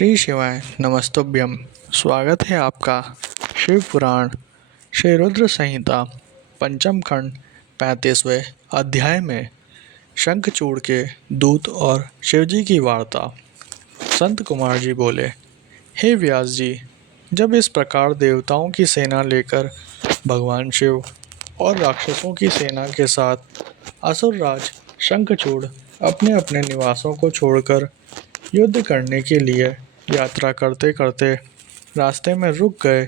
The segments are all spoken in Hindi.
श्री शिवाय नमस्तुभ्यम। स्वागत है आपका शिव पुराण श्री रुद्र संहिता पंचम खंड 35वें अध्याय में शंखचूड़ के दूत और शिवजी की वार्ता। संत कुमार जी बोले, हे व्यास जी, जब इस प्रकार देवताओं की सेना लेकर भगवान शिव और राक्षसों की सेना के साथ असुरराज शंखचूड़ अपने अपने निवासों को छोड़कर युद्ध करने के लिए यात्रा करते करते रास्ते में रुक गए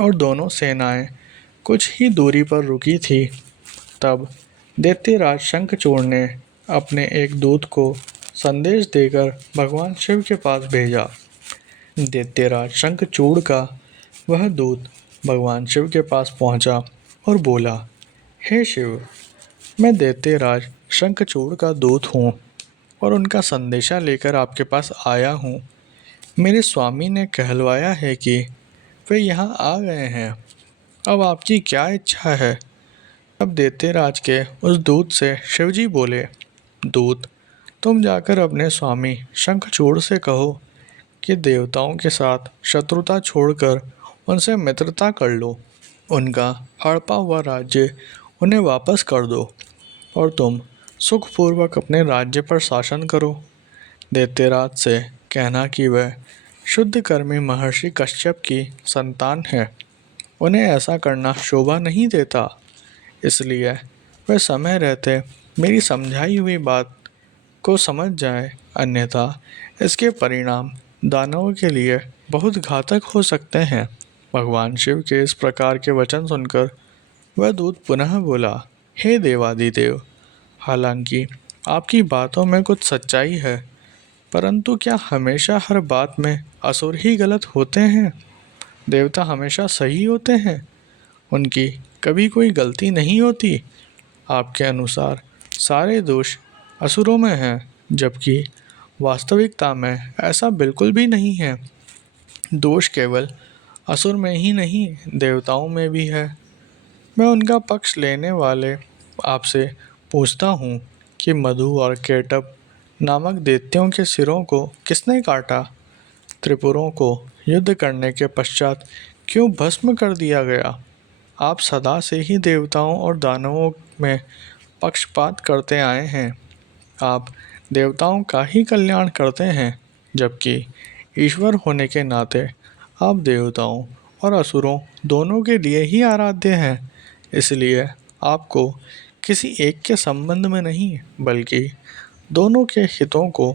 और दोनों सेनाएं कुछ ही दूरी पर रुकी थी, तब दैत्यराज शंखचूड़ ने अपने एक दूत को संदेश देकर भगवान शिव के पास भेजा। दैत्यराज शंखचूड़ का वह दूत भगवान शिव के पास पहुंचा और बोला, हे शिव, मैं दैत्यराज शंखचूड़ का दूत हूँ और उनका संदेशा लेकर आपके पास आया हूँ। मेरे स्वामी ने कहलवाया है कि वे यहाँ आ गए हैं। अब आपकी क्या इच्छा है? अब दैत्यराज के उस दूत से शिवजी बोले, दूत, तुम जाकर अपने स्वामी शंखचूड़ से कहो कि देवताओं के साथ शत्रुता छोड़कर उनसे मित्रता कर लो। उनका हड़पा हुआ राज्य उन्हें वापस कर दो और तुम सुखपूर्वक अपने राज्य पर शासन करो। दैत्यराज से कहना कि वह शुद्ध कर्मी महर्षि कश्यप की संतान है। उन्हें ऐसा करना शोभा नहीं देता, इसलिए वह समय रहते मेरी समझाई हुई बात को समझ जाए, अन्यथा इसके परिणाम दानवों के लिए बहुत घातक हो सकते हैं। भगवान शिव के इस प्रकार के वचन सुनकर वह दूत पुनः बोला, हे देवादिदेव, हालांकि आपकी बातों में कुछ सच्चाई है, परंतु क्या हमेशा हर बात में असुर ही गलत होते हैं? देवता हमेशा सही होते हैं? उनकी कभी कोई गलती नहीं होती? आपके अनुसार सारे दोष असुरों में हैं, जबकि वास्तविकता में ऐसा बिल्कुल भी नहीं है। दोष केवल असुर में ही नहीं, देवताओं में भी है। मैं उनका पक्ष लेने वाले आपसे पूछता हूँ कि मधु और केटप नामक दैत्यों के सिरों को किसने काटा? त्रिपुरों को युद्ध करने के पश्चात क्यों भस्म कर दिया गया? आप सदा से ही देवताओं और दानवों में पक्षपात करते आए हैं। आप देवताओं का ही कल्याण करते हैं, जबकि ईश्वर होने के नाते आप देवताओं और असुरों दोनों के लिए ही आराध्य हैं। इसलिए आपको किसी एक के संबंध में नहीं, बल्कि दोनों के हितों को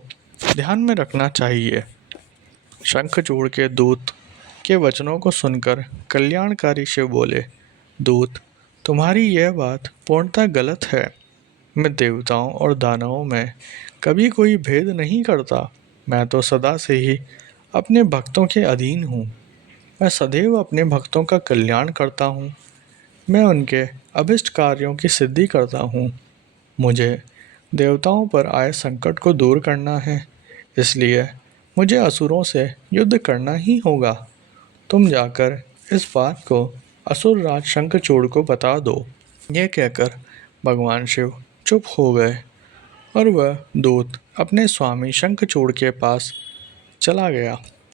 ध्यान में रखना चाहिए। शंखचूड़ के दूत के वचनों को सुनकर कल्याणकारी शिव बोले, दूत, तुम्हारी यह बात पूर्णतः गलत है। मैं देवताओं और दानवों में कभी कोई भेद नहीं करता। मैं तो सदा से ही अपने भक्तों के अधीन हूँ। मैं सदैव अपने भक्तों का कल्याण करता हूँ। मैं उनके अभिष्ट कार्यों की सिद्धि करता हूँ। मुझे देवताओं पर आए संकट को दूर करना है, इसलिए मुझे असुरों से युद्ध करना ही होगा। तुम जाकर इस बात को असुरराज शंखचूड़ को बता दो। यह कहकर भगवान शिव चुप हो गए और वह दूत अपने स्वामी शंखचूड़ के पास चला गया।